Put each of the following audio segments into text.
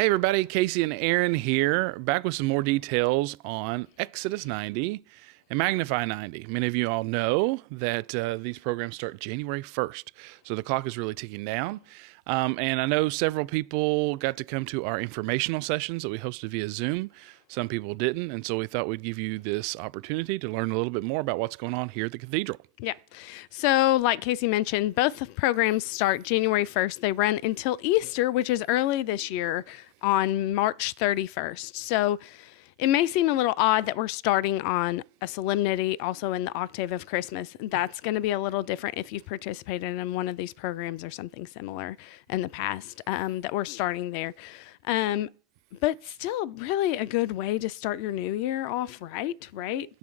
Hey everybody, Casey and Erin here, back with some more details on Exodus 90 and Magnify 90. Many of you all know that these programs start January 1st, so the clock is really ticking down. And I know several people got to come to our informational sessions that we hosted via Zoom. Some people didn't, and so we thought we'd give you this opportunity to learn a little bit more about what's going on here at the cathedral. Yeah. So like Casey mentioned, both programs start January 1st. They run until Easter, which is early this year on March 31st. So it may seem a little odd that we're starting on a solemnity also in the octave of Christmas. That's going to be a little different if you've participated in one of these programs or something similar in the past, that we're starting there. But still really a good way to start your new year off right?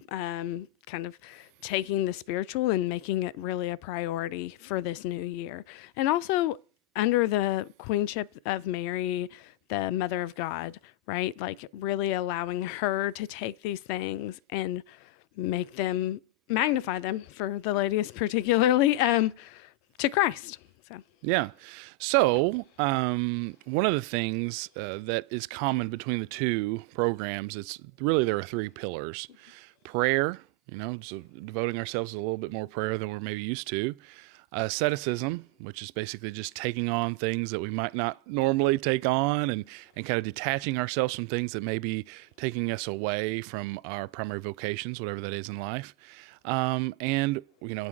Kind of taking the spiritual and making it really a priority for this new year. And also under the queenship of Mary, the Mother of God, right? Like really allowing her to take these things and make them, magnify them, for the ladies particularly, to Christ. Yeah. So, one of the things that is common between the two programs, there are three pillars. Prayer, so devoting ourselves to a little bit more prayer than we're maybe used to. Asceticism, which is basically just taking on things that we might not normally take on and kind of detaching ourselves from things that may be taking us away from our primary vocations, whatever that is in life. And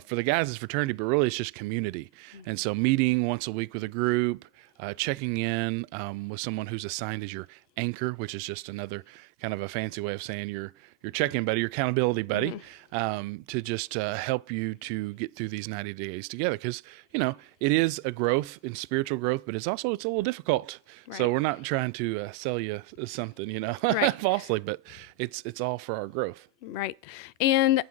for the guys, it's fraternity, but really it's just community. And so meeting once a week with a group, checking in with someone who's assigned as your anchor, which is just another kind of a fancy way of saying your check-in buddy, your accountability buddy, to just help you to get through these 90 days together. Because, it is a growth in spiritual growth, but it's a little difficult. Right. So we're not trying to sell you something, right. falsely, but it's all for our growth. Right. And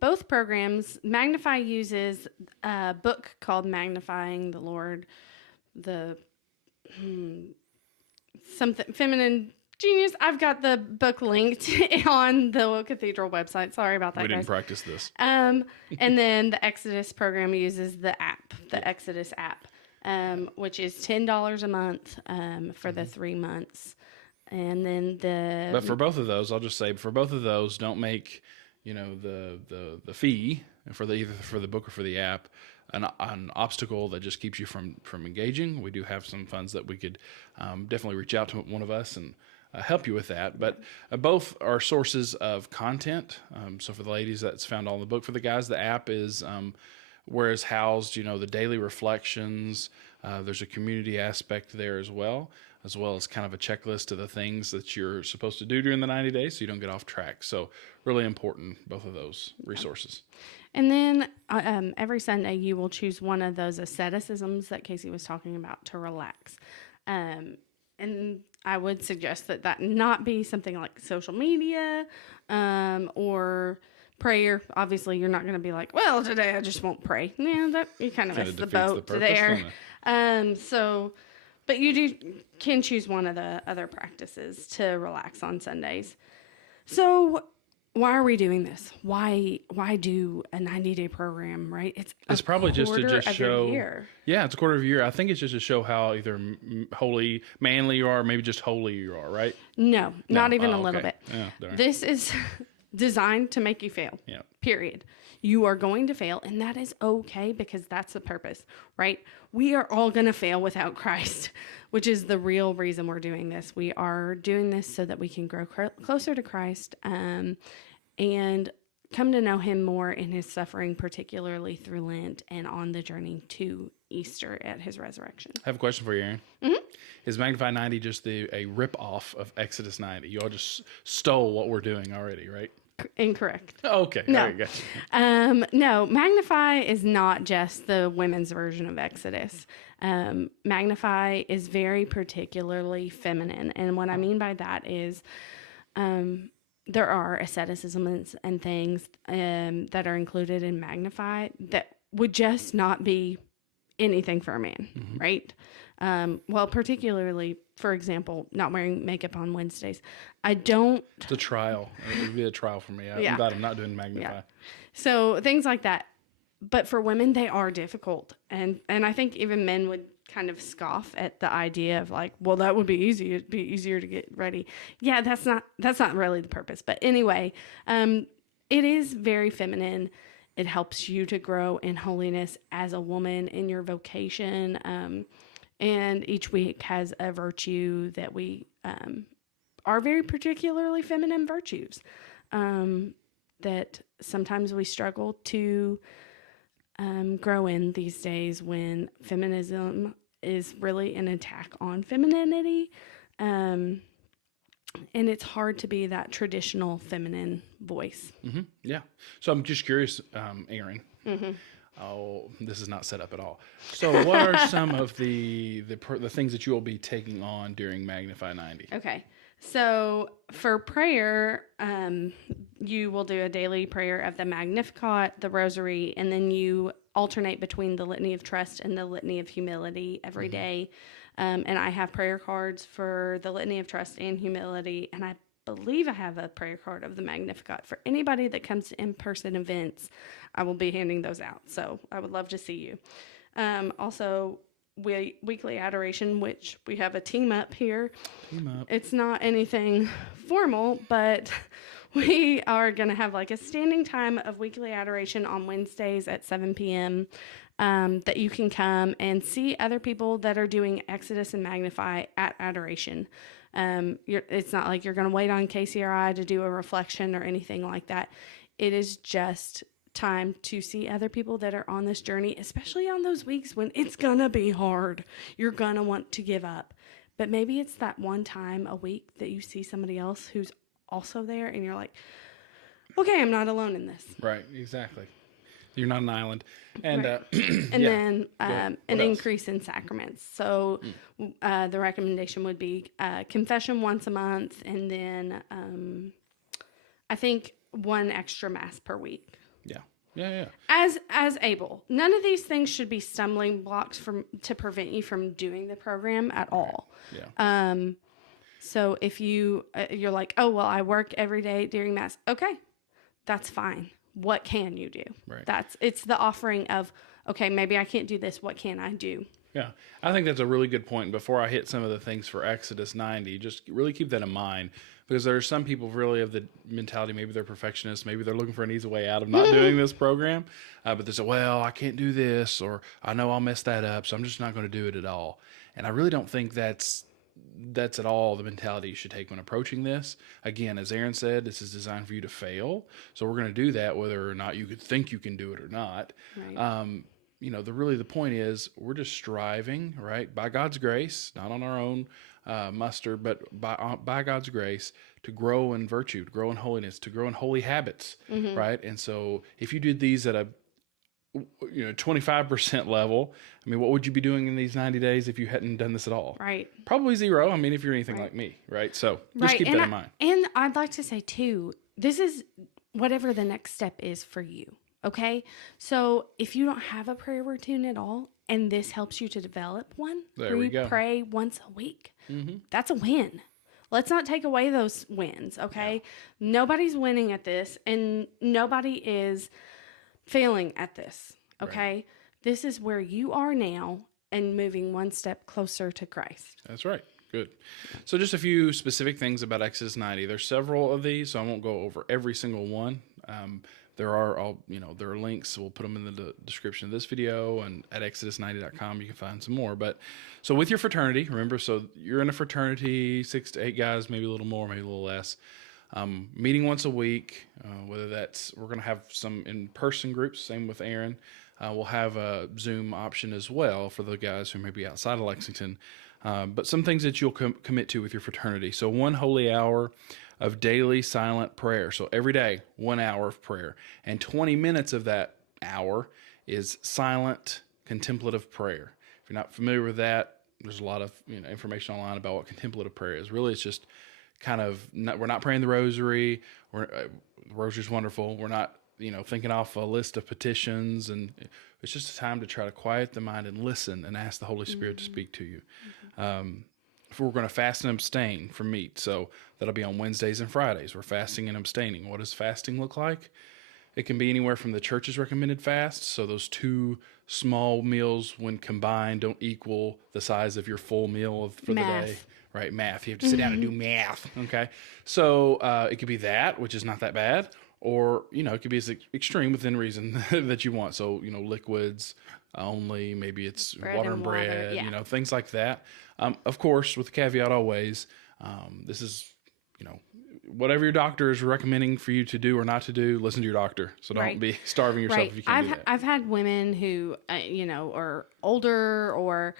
both programs, Magnify uses a book called Magnifying the Lord, something feminine genius. I've got the book linked on the cathedral website. Sorry about that, We didn't guys. practice this. And then the Exodus program uses the app, the Exodus app, which is $10 a month for the 3 months. And then But for both of those, I'll just say, don't make, the fee either for the book or for the app an obstacle that just keeps you from engaging. We do have some funds that we could definitely reach out to one of us and help you with that. But both are sources of content. So for the ladies, that's found all in the book. For the guys, the app is where is housed, the daily reflections. There's a community aspect there as well as kind of a checklist of the things that you're supposed to do during the 90 days so you don't get off track. So really important, both of those resources. And then every Sunday you will choose one of those asceticisms that Casey was talking about to relax. And I would suggest that not be something like social media or prayer. Obviously, you're not going to be like, well, today I just won't pray. Yeah, that you kind of miss the boat there. But you can choose one of the other practices to relax on Sundays. So why are we doing this? Why do a 90-day program, right? It's probably just to show. Year. Yeah, it's a quarter of a year. I think it's just to show how either holy, manly you are, or maybe just holy you are, right? No, not even a little bit. Yeah, this is designed to make you fail. Yeah. Period. You are going to fail, and that is okay because that's the purpose, right? We are all going to fail without Christ, which is the real reason we're doing this. We are doing this so that we can grow closer to Christ and come to know him more in his suffering, particularly through Lent and on the journey to Easter at his resurrection. I have a question for you, Erin. Mm-hmm. Is Magnify 90 just a rip-off of Exodus 90? You all just stole what we're doing already, right? Incorrect. Okay. No. There you go. No, Magnify is not just the women's version of Exodus. Magnify is very particularly feminine. And what I mean by that is there are asceticisms and things that are included in Magnify that would just not be anything for a man, mm-hmm. right? Well, particularly, for example, not wearing makeup on Wednesdays. It's a trial. It would be a trial for me. I'm glad I'm not doing Magnify. Yeah. So things like that. But for women, they are difficult. And I think even men would kind of scoff at the idea of like, well, that would be easy. It'd be easier to get ready. Yeah, that's not really the purpose. But anyway, it is very feminine. It helps you to grow in holiness as a woman in your vocation. And each week has a virtue that we are very particularly feminine virtues that sometimes we struggle to grow in these days when feminism is really an attack on femininity. And it's hard to be that traditional feminine voice. Mm-hmm. Yeah. So I'm just curious, Erin. Mm-hmm. Oh, this is not set up at all. So what are some of the things that you will be taking on during Magnify 90? Okay. So for prayer, you will do a daily prayer of the Magnificat, the Rosary, and then you alternate between the Litany of Trust and the Litany of Humility every day. And I have prayer cards for the Litany of Trust and Humility, and I believe I have a prayer card of the Magnificat. For anybody that comes to in-person events, I will be handing those out. So I would love to see you. Also, weekly adoration, which we have a team up here. Team up. It's not anything formal, but we are going to have like a standing time of weekly adoration on Wednesdays at 7 p.m. That you can come and see other people that are doing Exodus and Magnify at adoration. It's not like you're going to wait on Casey or I to do a reflection or anything like that. It is just time to see other people that are on this journey, especially on those weeks when it's going to be hard. You're going to want to give up. But maybe it's that one time a week that you see somebody else who's also there and you're like, okay, I'm not alone in this. Right, exactly. You're not an island. And right. And then an increase in sacraments. So the recommendation would be confession once a month, and then I think one extra mass per week. Yeah. As able. None of these things should be stumbling blocks to prevent you from doing the program at all. Yeah. So if you're like, oh well, I work every day during mass. Okay, that's fine. What can you do? Right. It's the offering of, okay, maybe I can't do this. What can I do? Yeah, I think that's a really good point. Before I hit some of the things for Exodus 90, just really keep that in mind, because there are some people really of the mentality, maybe they're perfectionists, maybe they're looking for an easy way out of not doing this program, but they say, well, I can't do this, or I know I'll mess that up, so I'm just not going to do it at all. And I really don't think that's at all the mentality you should take when approaching this. Again, as Erin said, this is designed for you to fail, so we're going to do that whether or not you could think you can do it or not. Right. The point is we're just striving, right, by God's grace, not on our own muster, but by God's grace, to grow in virtue, to grow in holiness, to grow in holy habits, right? And so if you did these at a 25% level, I mean, what would you be doing in these 90 days if you hadn't done this at all? Right. Probably zero. I mean, if you're anything like me, right? So just keep that in mind. And I'd like to say too, this is whatever the next step is for you. Okay. So if you don't have a prayer routine at all, and this helps you to develop one, there we go. Pray once a week. That's a win. Let's not take away those wins. Okay. Yeah. Nobody's winning at this, and nobody is failing at this. Okay. Right. This is where you are now and moving one step closer to Christ. That's right. Good. So just a few specific things about Exodus 90. There's several of these, so I won't go over every single one. There are links. So we'll put them in the description of this video, and at exodus90.com you can find some more. But so with your fraternity, remember, so you're in a fraternity, 6 to 8 guys, maybe a little more, maybe a little less. Meeting once a week, whether that's, we're going to have some in-person groups, same with Erin. We'll have a Zoom option as well for the guys who may be outside of Lexington. But some things that you'll commit to with your fraternity. So 1 holy hour of daily silent prayer. So every day, 1 hour of prayer. And 20 minutes of that hour is silent contemplative prayer. If you're not familiar with that, there's a lot of information online about what contemplative prayer is. Really, it's just kind of, we're not praying the rosary. The rosary's wonderful. We're not, thinking off a list of petitions, and it's just a time to try to quiet the mind and listen and ask the Holy Spirit to speak to you. If we're going to fast and abstain from meat, so that'll be on Wednesdays and Fridays. We're fasting and abstaining. What does fasting look like? It can be anywhere from the church's recommended fast, so those 2 small meals when combined don't equal the size of your full meal for the day. Right, math. You have to sit down and do math. Okay, so it could be that, which is not that bad, or it could be as extreme within reason that you want. So liquids only. Maybe it's water and bread. Yeah. Things like that. Of course, with the caveat always, this is whatever your doctor is recommending for you to do or not to do. Listen to your doctor. So don't be starving yourself if you can't do that. I've had women who are older or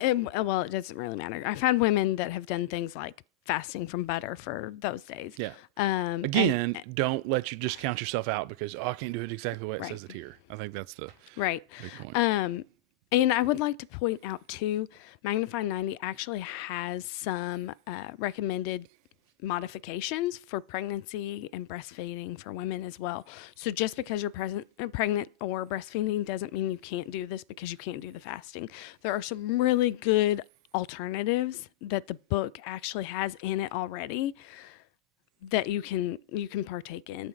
it doesn't really matter. I've had women that have done things like fasting from butter for those days. Yeah. Again, don't let you just count yourself out because I can't do it exactly the way it says it here. I think that's the big point. And I would like to point out too, Magnify 90 actually has some recommended modifications for pregnancy and breastfeeding for women as well. So just because you're pregnant or breastfeeding doesn't mean you can't do this because you can't do the fasting. There are some really good alternatives that the book actually has in it already that you can partake in.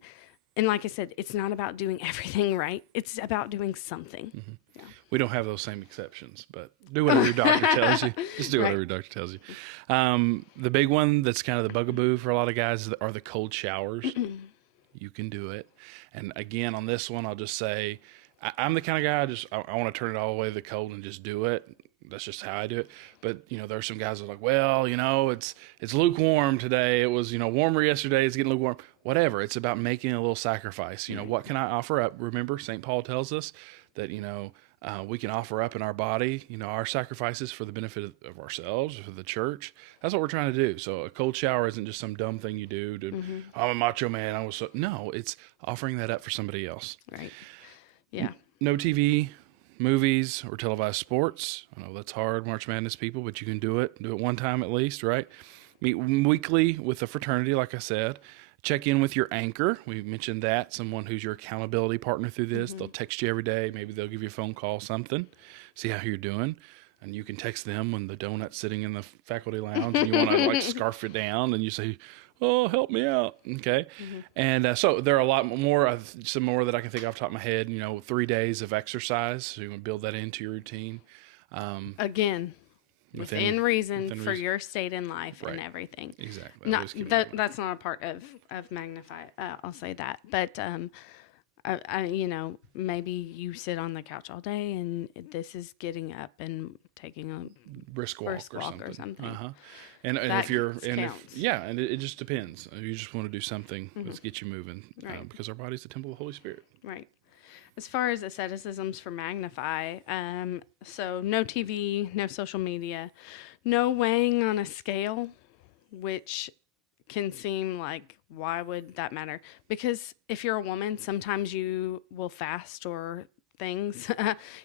And like I said, it's not about doing everything right. It's about doing something. Mm-hmm. Yeah. We don't have those same exceptions, but do whatever your doctor tells you. Just do whatever your doctor tells you. The big one that's kind of the bugaboo for a lot of guys are the cold showers. You can do it. And again, on this one, I'll just say, I'm the kind of guy, I want to turn it all the way to the cold and just do it. That's just how I do it. But, there are some guys that are like, well, it's lukewarm today. It was, warmer yesterday. It's getting lukewarm. Whatever. It's about making a little sacrifice. What can I offer up? Remember, St. Paul tells us that, we can offer up in our body, our sacrifices for the benefit of ourselves, for the church. That's what we're trying to do. So a cold shower isn't just some dumb thing you do to, I'm a macho man. No, it's offering that up for somebody else. Right. Yeah. No TV, movies, or televised sports. I know that's hard, March Madness people, but you can do it. Do it one time at least, right? Meet weekly with the fraternity, like I said. Check in with your anchor. We mentioned that. Someone who's your accountability partner through this. They'll text you every day. Maybe they'll give you a phone call, something. See how you're doing. And you can text them when the donut's sitting in the faculty lounge and you want to scarf it down and you say, oh, help me out. Okay. And so there are a lot more, some more that I can think off the top of my head, 3 days of exercise. So you want to build that into your routine. Again, within reason for your state in life and everything. Exactly. That's not a part of Magnify. I'll say that. But, maybe you sit on the couch all day and this is getting up and taking a brisk walk or something. And that if you're, counts. and it just depends. You just want to do something that's get you moving, because our body's the temple of the Holy Spirit. Right. As far as asceticisms for Magnify, so no TV, no social media, no weighing on a scale, which can seem like, why would that matter? Because if you're a woman, sometimes you will fast or things,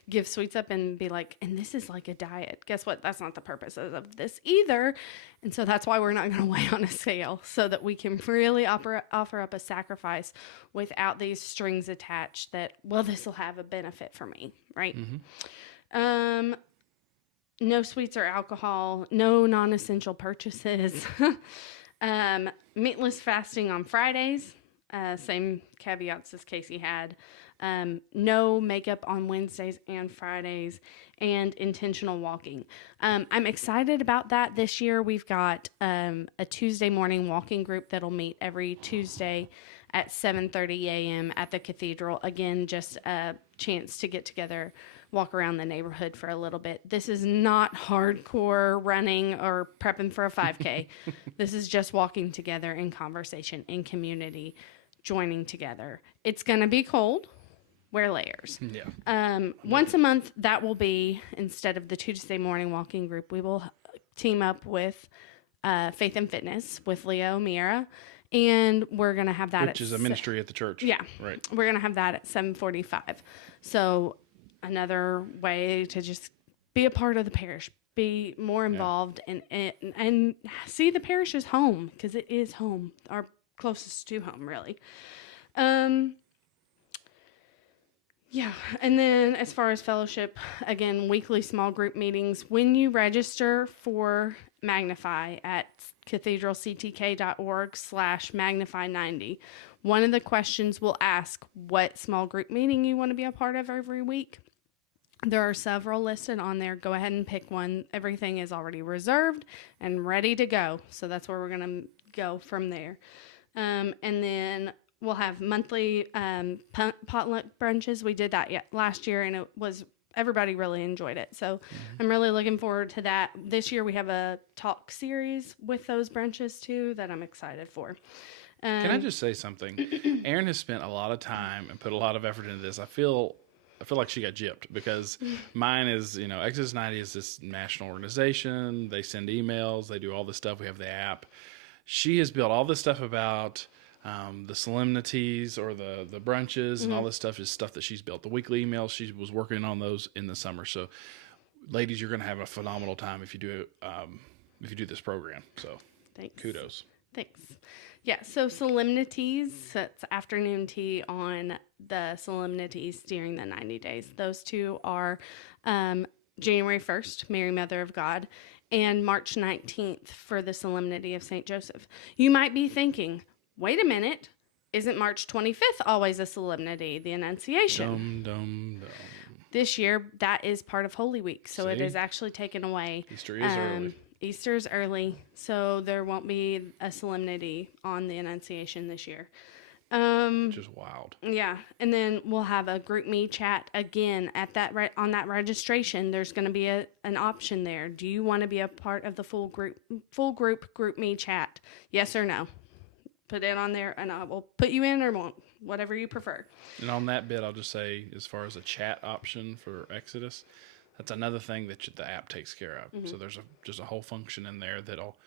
give sweets up and be like, and this is like a diet. Guess what? That's not the purpose of this either. And so that's why we're not going to weigh on a scale, so that we can really offer up a sacrifice without these strings attached that, well, this will have a benefit for me, right? No sweets or alcohol, no non-essential purchases, meatless fasting on Fridays, same caveats as Casey had. No makeup on Wednesdays and Fridays, and intentional walking. I'm excited about that this year. We've got a Tuesday morning walking group that'll meet every Tuesday at 7:30 a.m. at the cathedral. Again, just a chance to get together, walk around the neighborhood for a little bit. This is not hardcore running or prepping for a 5K. This is just walking together in conversation, in community, joining together. It's going to be cold. Wear layers. Yeah. Once a month, that will be, instead of the Tuesday morning walking group, we will team up with Faith and Fitness with Leo Miera, and we're going to have that which is a ministry at the church. Yeah. Right. We're going to have that at 7:45. So another way to just be a part of the parish, be more involved, and see the parish as home, because it is home, our closest to home, really. Yeah, and then as far as fellowship, again, weekly small group meetings. When you register for Magnify at cathedralctk.org/magnify90. One of the questions will ask what small group meeting you want to be a part of every week. There are several listed on there. Go ahead and pick one. Everything is already reserved and ready to go. So that's where we're going to go from there. And then we'll have monthly potluck brunches. We did that last year, and everybody really enjoyed it. So I'm really looking forward to that. This year we have a talk series with those brunches too that I'm excited for. Can I just say something? Erin has spent a lot of time and put a lot of effort into this. I feel like she got gypped because mine is, Exodus 90 is this national organization. They send emails. They do all this stuff. We have the app. She has built all this stuff about the solemnities or the brunches and all this stuff is stuff that she's built. The weekly emails, she was working on those in the summer. So, ladies, you're going to have a phenomenal time if you do this program. So, Thanks. Kudos. Thanks. Yeah, so solemnities, that's afternoon tea on the solemnities during the 90 days. Those two are January 1st, Mary Mother of God, and March 19th for the Solemnity of St. Joseph. You might be thinking, wait a minute, isn't March 25th always a solemnity, the Annunciation? Dum. This year, that is part of Holy Week, so it is actually taken away. Easter is early. Easter's early, so there won't be a solemnity on the Annunciation this year. Which is wild. Yeah, and then we'll have a group me chat again at that on that registration. There's going to be an option there. Do you want to be a part of the full group me chat? Yes or no? Put it on there, and I will put you in or won't, whatever you prefer. And on that bit, I'll just say, as far as a chat option for Exodus, that's another thing that the app takes care of. So there's just a whole function in there that'll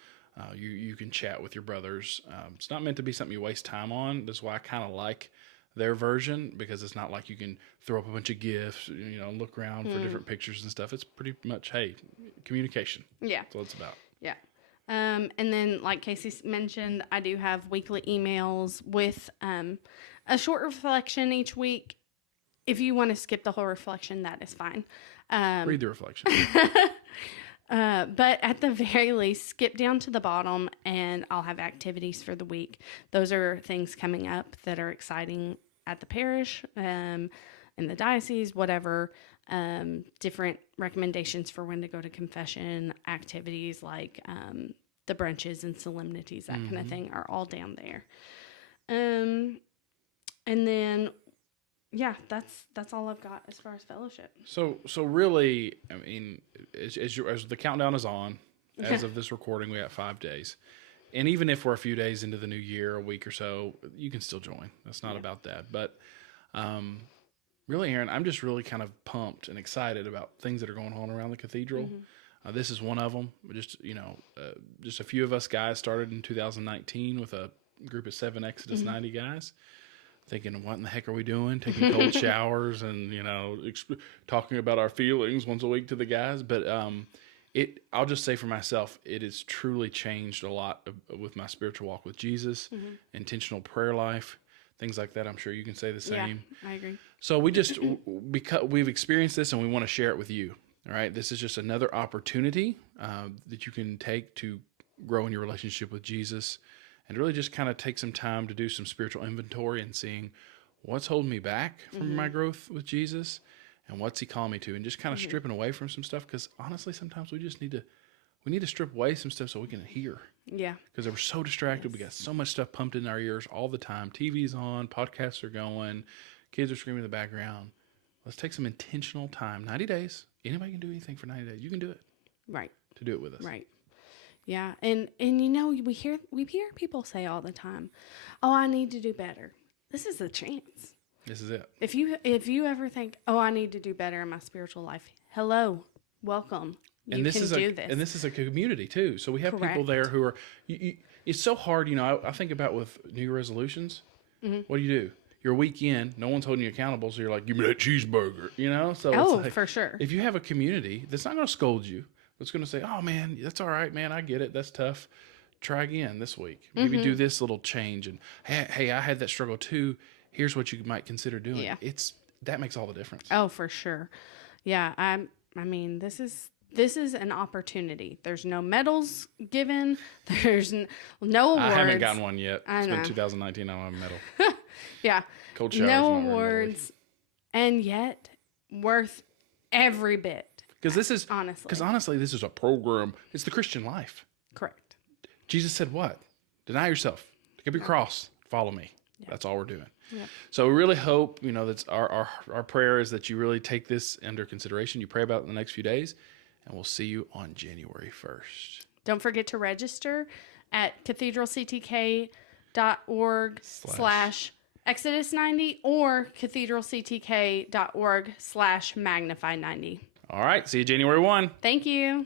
you can chat with your brothers. It's not meant to be something you waste time on. That's why I kind of like their version, because it's not like you can throw up a bunch of GIFs, look around for different pictures and stuff. It's pretty much, hey, communication. Yeah. That's what it's about. Yeah. And then, like Casey mentioned, I do have weekly emails with a short reflection each week. If you want to skip the whole reflection, that is fine. Read the reflection. But at the very least, skip down to the bottom and I'll have activities for the week. Those are things coming up that are exciting at the parish, in the diocese, whatever. Different recommendations for when to go to confession, activities like the brunches and solemnities, that kind of thing, are all down there. And then, yeah, that's all I've got as far as fellowship. So really, I mean, as the countdown is on, as of this recording, we have 5 days. And even if we're a few days into the new year, a week or so, you can still join. That's not about that. But really, Erin, I'm just really kind of pumped and excited about things that are going on around the cathedral. This is one of them. Just a few of us guys started in 2019 with a group of 7 Exodus 90 guys, thinking, what in the heck are we doing? Taking cold showers and, talking about our feelings once a week to the guys. But I'll just say for myself, it has truly changed a lot with my spiritual walk with Jesus, intentional prayer life, things like that. I'm sure you can say the same. Yeah, I agree. So because we've experienced this and we want to share it with you. All right. This is just another opportunity that you can take to grow in your relationship with Jesus, and really just kind of take some time to do some spiritual inventory and seeing what's holding me back from my growth with Jesus and what's he calling me to, and just kind of stripping away from some stuff. Because honestly, sometimes we just need to strip away some stuff so we can hear. Yeah. Because we're so distracted. Yes. We got so much stuff pumped in our ears all the time. TV's on, podcasts are going, kids are screaming in the background. Let's take some intentional time. 90 days. Anybody can do anything for 90 days. You can do it. Right. To do it with us. Right. Yeah. And we hear people say all the time, "Oh, I need to do better." This is the chance. This is it. If you ever think, "Oh, I need to do better in my spiritual life," hello, welcome. And this is a community too. So we have people there who are. It's so hard, I think about with New Year resolutions. What do? You're a week in, no one's holding you accountable, so you're like, give me that cheeseburger, So for sure. If you have a community that's not going to scold you, that's going to say, oh man, that's all right, man, I get it, that's tough. Try again this week. Maybe do this little change, and hey, I had that struggle too. Here's what you might consider doing. Yeah. That makes all the difference. Oh, for sure. Yeah, I mean, this is this is an opportunity. There's no medals given. There's no awards. I haven't gotten one yet. I It's been know. 2019. I don't have a medal. Yeah. Cold showers. No not really awards. And yet worth every bit. Because this is Honestly. Because honestly, this is a program. It's the Christian life. Correct. Jesus said, "What? Deny yourself. Take up your cross. Follow me." That's all we're doing. Yep. So we really hope, that's our prayer is that you really take this under consideration. You pray about it in the next few days, and we'll see you on January 1st. Don't forget to register at cathedralctk.org/Exodus90 or cathedralctk.org/Magnify90. All right. See you January 1. Thank you.